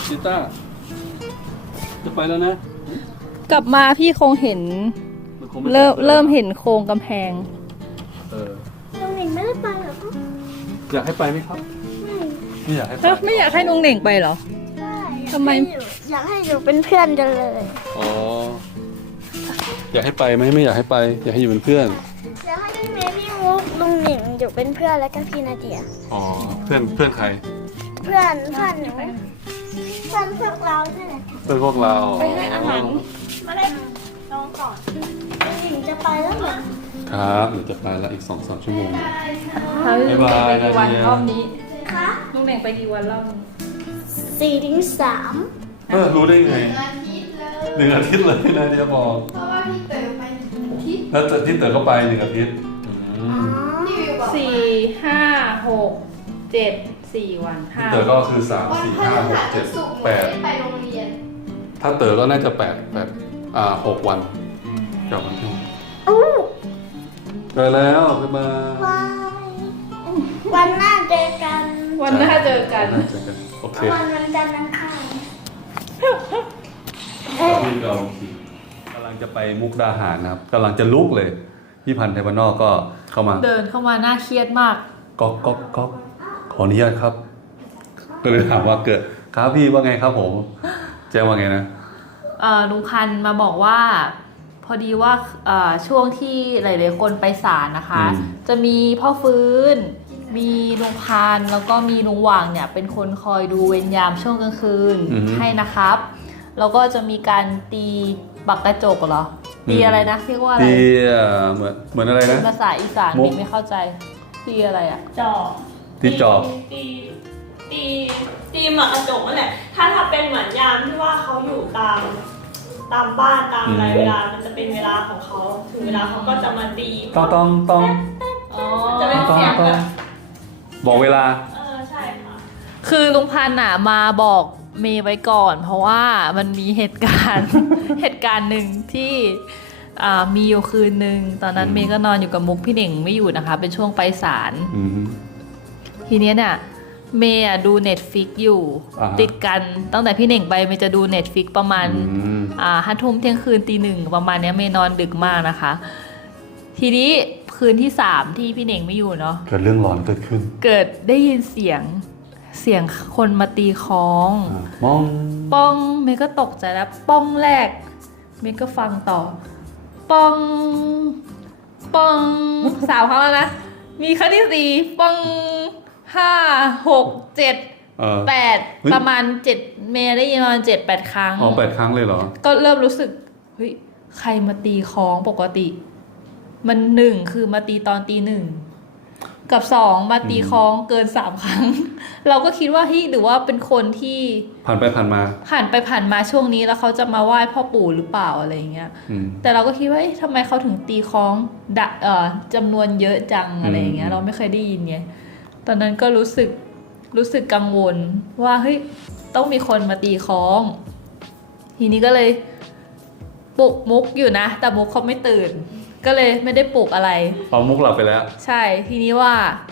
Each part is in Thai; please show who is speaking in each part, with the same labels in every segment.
Speaker 1: ชิต้าจะไปแล้วนะ
Speaker 2: กลับมาพี่คงเห็น
Speaker 1: มันคงไม่
Speaker 2: เริ่ม
Speaker 1: ไป
Speaker 2: เห็นโครงกำแพง
Speaker 3: ลุงหนิงไม่ได้ไปเหรอครับ
Speaker 1: อยากให้ไปไหมครับไม่อยากให้ไป
Speaker 2: ไม่อยากให้ลุงเหน่งไปเหรอ
Speaker 3: ใช่
Speaker 2: ทำไม
Speaker 3: อยากให้อยู่เป็นเพื่อนกันเลย
Speaker 1: อ๋ออยากให้ไปไหมไม่อยากให้ไป อยากให้อยู่เป็นเพื่อน
Speaker 3: อยากให้พี่เมย์พี่มุกลุงหนิงอยู่เป็นเพื่อนแล้วก็พี่นาเดีย
Speaker 1: อ๋อเพื่อนใคร
Speaker 3: เพื่อนหนูเพื่อนพวกเราใช่ไหม
Speaker 1: เพื่อนพวกเรา
Speaker 2: ไปให้อาหาร
Speaker 3: มาเลยน้องก่อนลุงหนิงจะไปแล้วเหรอ
Speaker 1: ครับเดี๋ยวจะไปละอีก 2-3 ชั่วโมง
Speaker 2: บ๊ายบายไปกี่วัน
Speaker 1: นาเดีย
Speaker 2: รอบนี้
Speaker 3: คะ
Speaker 2: ลุงเหน่งไปกี่วันรอบนี้
Speaker 3: 4-3
Speaker 1: รู้ได้ไง
Speaker 4: อาทิตย์เลย
Speaker 1: 1 อาทิตย์เลยนาเดียบอก
Speaker 4: เพราะว่าพี่เต๋อไปอาทิตย์
Speaker 1: แล้วที่เต๋อก็ไป1 อาทิตย์
Speaker 3: อ๋อ
Speaker 4: พี่วิวบอก
Speaker 2: สี่ห้าหกเจ็ด4 วัน
Speaker 1: ที่เต๋อก็คือ3
Speaker 4: วัน
Speaker 1: 4
Speaker 4: พฤ
Speaker 1: 5
Speaker 4: หัส
Speaker 1: 6 7
Speaker 4: ศุกร์หนูไม่ได้ไปโรงเรียน
Speaker 1: 8ถ้าเต๋อก็น่าจะ6 วันกับวันที่
Speaker 3: อู้
Speaker 1: ไปแล้วบ๊ายบาย
Speaker 3: บายวันหน้าเจอกัน
Speaker 2: วันหน้าเจอกัน
Speaker 1: เจอกันโอเค
Speaker 3: วันจันทร์อังคาร
Speaker 1: พี่เรากำลังจะไปมุกดาหารนะครับกำลังจะลุกเลยพี่พันธ์ไทยบ้านนอกก็เข้ามา
Speaker 2: เดินเข้ามาน่าเครียดมาก
Speaker 1: ก๊อกก๊อกก๊อกขออนุญาตครับ ก็เลยถามว่าเกิดครับพี่ว่าไงครับผมแจ้งว่าไงนะ
Speaker 2: ลุงพันธุ์มาบอกว่า พอดีว่าช่วงที่หลายๆคนไปศาลนะคะ จะมีพ่อฟื้น มีลุงพันธุ์แล้วก็มีลุงหว่างเนี่ย เป็นคนคอยดูเวรยามช่วงกลางคืนให้นะครับ แล้วก็จะมีการตีบักกระจกเหรอ ตีอะไรนะเรียกว่าอะไร
Speaker 1: ตีเหมือนอะไร
Speaker 2: เป็
Speaker 1: นะ
Speaker 2: นภาษาอีสาน
Speaker 1: มุก
Speaker 2: บิ๊กไม่เข้าใจตีอะไรอ่ะ
Speaker 5: จอบ
Speaker 1: ที่จอบ
Speaker 5: ตีหมากกระจกนั่นแหละถ้าเป็นเหมือนยามที่ว่าเขาอยู่ตามบ้านตามอะไรเวลา มันจะเป็นเวลาของเขาถึงเวลาเขาก็จะมาตี
Speaker 1: ต้อง
Speaker 2: อ๋อ
Speaker 5: จะเป็นเสียงแบบ
Speaker 1: บอกเวลา
Speaker 5: ใช่ค่ะ
Speaker 2: คือลุงพันธ์น่ะมาบอกเมย์ไว้ก่อน เพราะว่ามันมีเหตุการณ์ เหตุการณ์หนึ่งที่มีอยู่คืนหนึ่งตอนนั้นเมย์ก็นอนอยู่กับมุกพี่เหน่งไม่อยู่นะคะ เป็นช่วงไปศาล
Speaker 1: อืม
Speaker 2: ทีเนี้ยเนี่ยเมย์ดู Netflix อยู่
Speaker 1: อ่าฮะ
Speaker 2: ติดกันตั้งแต่พี่เหน่งไปเมย์จะดู Netflix ประมาณ
Speaker 1: อืม
Speaker 2: 5 ทุ่มเที่ยงคืนตี 1ประมาณเนี้ยเมย์นอนดึกมากนะคะ ทีนี้คืนที่ 3 ที่พี่เหน่งไม่อยู่เนาะ
Speaker 1: เกิดเรื่องร้อนเกิดขึ้น
Speaker 2: เกิดได้ยินเสียงคนมาตีคล้อง
Speaker 1: มอง
Speaker 2: ป้องเมย์ก็ตกใจแล้วป้องแรกเมย์ก็ฟังต่อป้องป้อง3 ครั้งแล้วนะมีครั้งที่ 4ป้อง5 6 7 8
Speaker 1: เฮ้ย
Speaker 2: ประมาณ7เมย์ได้ยินประมาณ7-8 ครั้ง
Speaker 1: อ๋อ8 ครั้งเลยเหรอ
Speaker 2: ก็เริ่มรู้สึกเฮ้ยใครมาตีคล้องปกติ มัน1คือมาตีตอนตี 1กับ2มาตีคล้องเกิน3 ครั้ง เราก็คิดว่าเฮ้ยหรือว่าเป็นคนที่
Speaker 1: ผ่านไปผ่านมา
Speaker 2: ผ่านไปผ่านมาช่วงนี้แล้วเขาจะมาไหว้พ่อปู่หรือเปล่าอะไรอย่างเงี้ย
Speaker 1: อืม
Speaker 2: แต่เราก็คิดว่าเอ๊ะทำไมเขาถึงตีคล้องจำนวนเยอะจังอะไรอย่างเงี้ย เราไม่เคยได้ยินไงตอนนั้นก็รู้สึกกังวลว่าเฮ้ยต้องมีคนมาตีคล้อง ทีนี้ก็เลยปลุกมุกอยู่นะ แต่มุกเขาไม่ตื่น ก็เลยไม่ได้ปลุกอะไร
Speaker 1: เอามุกหลับไปแล้ว
Speaker 2: ใช่ทีนี้ว่า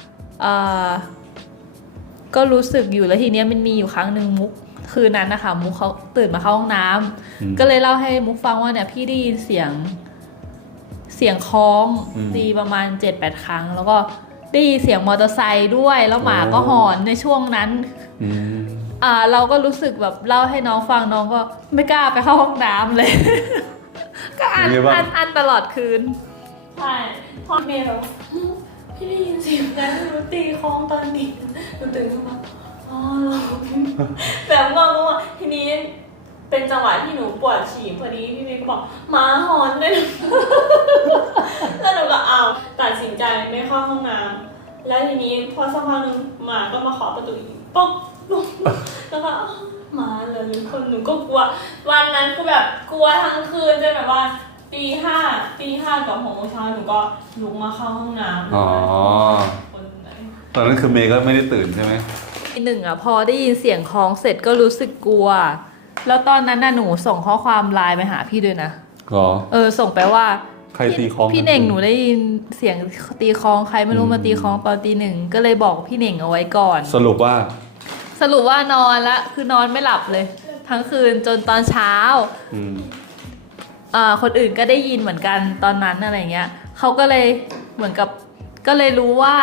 Speaker 2: ก็รู้สึกอยู่แล้วทีเนี้ยมันมีอยู่ครั้งหนึ่งมุกคืนนั้นนะคะมุกเขาตื่นมาเข้าห้องน้ำก็เลยเล่าให้มุกฟังว่าเนี่ยพี่ได้ยินเสียงคล้องตีประมาณ 7-8 ครั้ง แล้วก็ได้ยินเสียงมอเตอร์ไซค์ด้วยแล้วหมาก็หอนในช่วงนั้น
Speaker 1: อืม
Speaker 2: เราก็รู้สึกแบบเล่าให้น้องฟังน้องก็ไม่กล้าไปเข้าห้องน้ำเลย ก็อันตลอดคืน
Speaker 5: ใช่พ่อเมย์แบบพี่ได้ยินเสียงนั้นหนูตีคล้องตอนนี้หนูตื่นขึ้นมาอ๋อเหรอแบบงงว่าทีนี้เป็นจังหวะที่หนูปวดฉี่พอดีพี่เมย์ก็บอกหมาหอนด้วยนะ แล้วหนูก็เอาตัดสินใจไม่เข้าห้องน้ำแล้วทีนี้พอสักพักนึงหมาก็มาเคาะประตูอีกป๊อกป๊อกแล้วก็อ้าวหมาเลยหรือคนหนูก็กลัววันนั้นคือแบบกลัวทั้งคืนจนแบบว่าตีห้ากับ6 โมงเช้าหนูก็ลุกมาเข้าห้องน้ำ
Speaker 1: อ๋อ
Speaker 5: คนไหน
Speaker 1: ตอนนั้นคือเมย์ก็ไม่ได้ตื่นใช่ไหม
Speaker 2: ทีหนึ่งพอได้ยินเสียงคล้องเสร็จก็รู้สึกกลัว แล้วตอนนั้นหนูส่งข้อความไลน์ไปหาพี่ด้วยนะ
Speaker 1: หรอ
Speaker 2: ส่งไปว่า
Speaker 1: ใครตีคล้อง
Speaker 2: พี่เน่งหนูได้ยินเสียงตีคล้องใครไม่รู้มาตีคล้องตอนตี 1ก็เลยบอกพี่เน่งเอาไว้ก่อน
Speaker 1: สรุปว่า
Speaker 2: สรุปว่านอนละคือนอนไม่หลับเลย ทั้งคืนจนตอนเช้า
Speaker 1: อืม
Speaker 2: คนอื่นก็ได้ยินเหมือนกันตอนนั้นอะไรเงี้ยเขาก็เลยเหมือนกับก็เลยรู้ว่า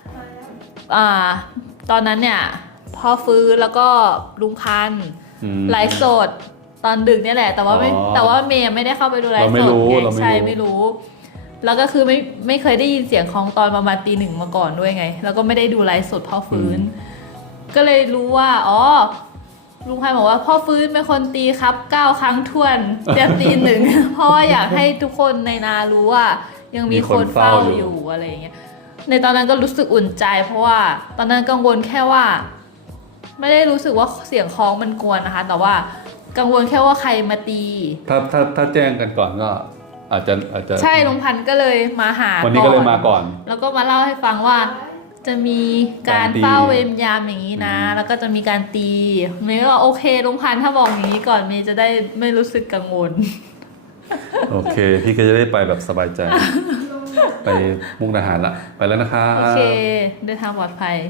Speaker 2: ตอนนั้นเนี่ยพ่อฟื้นแล้วก็ลุงพันธุ์
Speaker 1: อืม
Speaker 2: ไลฟ์สดตอนดึกเนี่ยแหละ แต่ว่าเมย์ไม่ได้เข้าไปดูไลฟ์สดไงใช่ไม่รู้ แล้วก็คือไม่เคยได้ยินเสียงของตอนประมาณตี 1มาก่อนด้วยไง แล้วก็ไม่ได้ดูไลฟ์สดพ่อฟื้น ก็เลยรู้ว่าอ๋อลุงพันธุ์บอกว่าพ่อฟื้นเป็นคนตีครับ9 ครั้งทวนเตรียมตี 1 เพราะว่าอยากให้ทุกคนในนารู้ว่ายังมีคนเฝ้าอยู่อะไรอย่างเงี้ยในตอนนั้นก็รู้สึกอุ่นใจ เพราะว่าตอนนั้นกังวลแค่ว่า ไม่ได้รู้สึกว่าเสียงคล้องมันกวนนะคะ แต่ว่ากังวลแค่ว่าใครมาตี
Speaker 1: ถ้าแจ้งกันก่อนก็อาจจะ
Speaker 2: ใช่ลุงพันธุ์ก็เลยมาหา
Speaker 1: วันนี้ก็เลยมาก่อน
Speaker 2: แล้วก็มาเล่าให้ฟังว่าจะมีการเฝ้าเวรยามอย่างนี้นะ แล้วก็จะมีการตีเมย์ก็โอเคลุงพันธุ์ถ้าบอกอย่างนี้ก่อนเมย์จะได้ไม่รู้สึกกังวล
Speaker 1: โอเค พี่ก็จะได้ไปแบบสบายใจ ไปมุกดาหารละไปแล้วนะคะ
Speaker 2: โอเคเดินทางปลอดภัย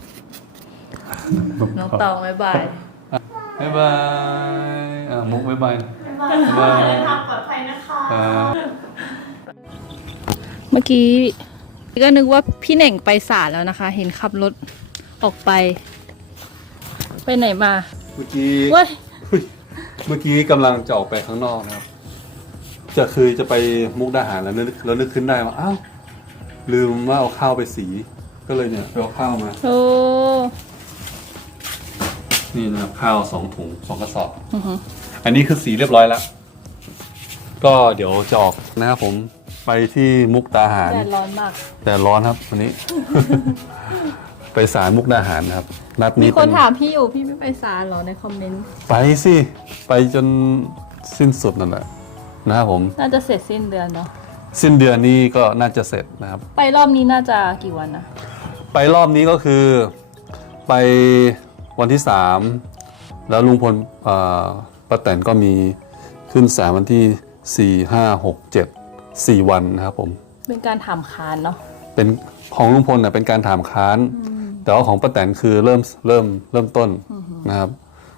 Speaker 2: น้องตองบ๊ายบาย
Speaker 1: บ๊ายบายมุกบ๊ายบาย
Speaker 5: บ๊ายบายเดินทางปลอดภัยนะคะ
Speaker 2: เมื่อกี้ก็นึกว่าพี่เหน่งไปศาลแล้วนะคะ เห็นขับรถออกไป ไปไหนมา
Speaker 1: เมื่อกี้
Speaker 2: เว้ย
Speaker 1: เมื่อกี้กำลังจะออกไปข้างนอกนะครับจะไปมุกดาหารแล้วนึกขึ้นได้ว่าอ้าวลืมว่าเอาข้าวไปสี ก็เลยเนี่ยไปเอาข้าวมา
Speaker 2: โอ้
Speaker 1: นี่นะครับข้าว2 ถุง 2 กระสอบ อันนี้คือสีเรียบร้อยแล้ว ก็เดี๋ยวจะออกนะครับผมไปที่มุกดาหาร
Speaker 2: แดดร้อนมาก
Speaker 1: แต่ร้อนครับวันนี้ ไปศาลมุกดาหารนะครับนัด
Speaker 2: มี
Speaker 1: นี้
Speaker 2: คน
Speaker 1: เป็น
Speaker 2: ถามพี่อยู่พี่ไม่ไปศาลเหรอในคอมเมนต์
Speaker 1: ไปสิไปจนสิ้นสุดนั่นแหละนะครับผม
Speaker 2: น่าจะเสร็จสิ้นเดือนเนาะ
Speaker 1: สิ้นเดือนนี้ก็น่าจะเสร็จนะครับ
Speaker 2: ไปรอบนี้น่าจะกี่วันนะ
Speaker 1: ไปรอบนี้ก็คือไปวันที่3แล้วลุงพลป้าแตนก็มีขึ้นศาลวันที่4 5 6 7 4 วันนะครับผม
Speaker 2: เป็นการถามค้านเนาะ
Speaker 1: เป็นของลุงพลเป็นการถามค้าน แต่ว่าของป้าแตนคือเริ่มต้นนะครับ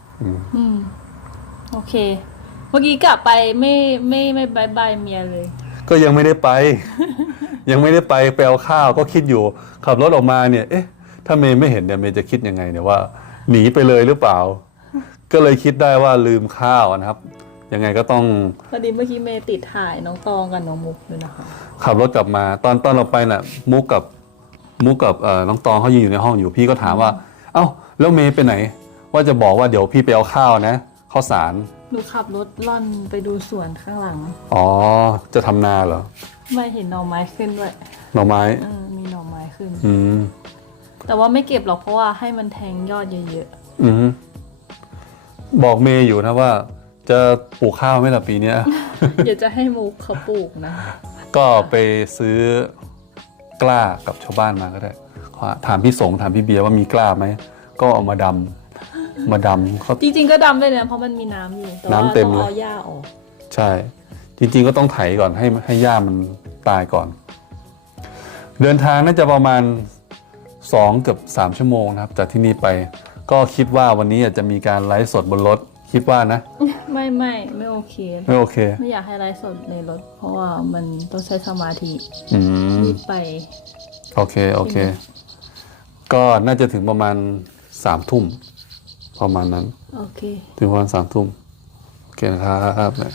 Speaker 2: โอเค เมื่อกี้กลับไปไม่บายบายเมียเลย
Speaker 1: ก็ยังไม่ได้ไป ยังไม่ได้ไปเอาข้าวก็คิดอยู่ขับรถออกมาเนี่ยเอ๊ะถ้าเมย์ไม่เห็นเนี่ยเมย์จะคิดยังไงเนี่ยว่าหนีไปเลยหรือเปล่า ก็เลยคิดได้ว่าลืมข้าวนะครับ ยังไงก็ต้อง
Speaker 2: พอดีเมื่อกี้เมย์ติดถ่ายน้องตองกับน้องมุกด้วยนะคะ
Speaker 1: ขับรถกลับมาตอนเราไปน่ะมุกกับน้องตองเขายืนอยู่ในห้องอยู่พี่ก็ถามว่า เอ้าแล้วเมย์ไปไหน ว่าจะบอกว่าเดี๋ยวพี่ไปเอาข้าวนะข้าวสาร
Speaker 2: หนูขับรถล่อนไปดูสวนข้างหลัง
Speaker 1: อ๋อจะทำนาเหรอ
Speaker 2: ไม่เห็นหน่อไม้ขึ้นด้วย
Speaker 1: หน่อไม้
Speaker 2: มีหน่อไม้ขึ้น
Speaker 1: อืม
Speaker 2: แต่ว่าไม่เก็บหรอกเพราะว่าให้มันแทงยอดเยอะ
Speaker 1: อืมบอกเมย์อยู่นะว่า จะปลูกข้าวไหมล่ะปีเนี้ย
Speaker 2: ๆ เดี๋ยวจะให้มุกเขาปลูกนะ
Speaker 1: ก็ไปซื้อกล้ากับชาวบ้านมาก็ได้ถามพี่สงถามพี่เบียร์ว่ามีกล้าไหมก็เอามาดำเขา
Speaker 2: จริงๆก็ดำเลยนะเพราะมันมีน้ำอยู่แต่ว่า
Speaker 1: น้ำเต็ม
Speaker 2: ต้อง
Speaker 1: เลย
Speaker 2: เอาหญ้าออก
Speaker 1: ใช่ จริงๆก็ต้องไถก่อนให้หญ้ามันตายก่อน เดินทางน่าจะประมาณ2 เกือบ 3 ชั่วโมงนะครับจากที่นี่ไป ก็คิดว่าวันนี้อาจจะมีการไลฟ์สดบนรถคิดว่านะ
Speaker 2: ไม่โอเค
Speaker 1: ไม่โอเค
Speaker 2: ไม่อยากให้ไลฟ์สดในรถ เพราะว่ามันต้องใช้สมาธิ
Speaker 1: อืม
Speaker 2: รีบไป
Speaker 1: โอเค ก็น่าจะถึงประมาณ3 ทุ่มประมาณนั้น
Speaker 2: โอเค
Speaker 1: ถึงประมาณ3 ทุ่มโอเคนะครับเนี่ย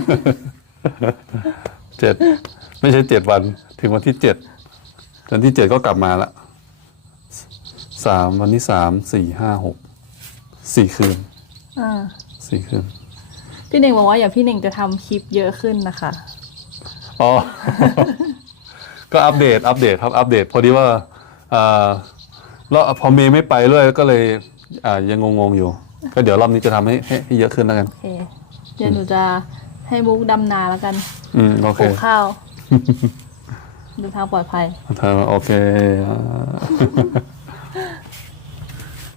Speaker 1: 7ไม่ใช่7 วันถึงวันที่7วันที่ 7ก็กลับมาละวันที่3 4 5 6 4 คืน 4 คืน
Speaker 2: พี่เน่งบอกว่าอย่าพี่เน่งจะทำคลิปเยอะขึ้นนะคะ
Speaker 1: อ๋อ ก็อัปเดตครับอัปเดตพอดีว่าแล้วพอเมย์ไม่ไปด้วยก็เลยยังงงๆอยู่ ก็เดี๋ยวรอบนี้จะทำให้เยอะขึ้นแล้วกัน
Speaker 2: โอเค เดี๋ยวหนูจะให้มุกดำนาแล้วกัน
Speaker 1: โอ
Speaker 2: ป
Speaker 1: เค
Speaker 2: ลูกข้าว เดินทางปลอดภัย
Speaker 1: โอเค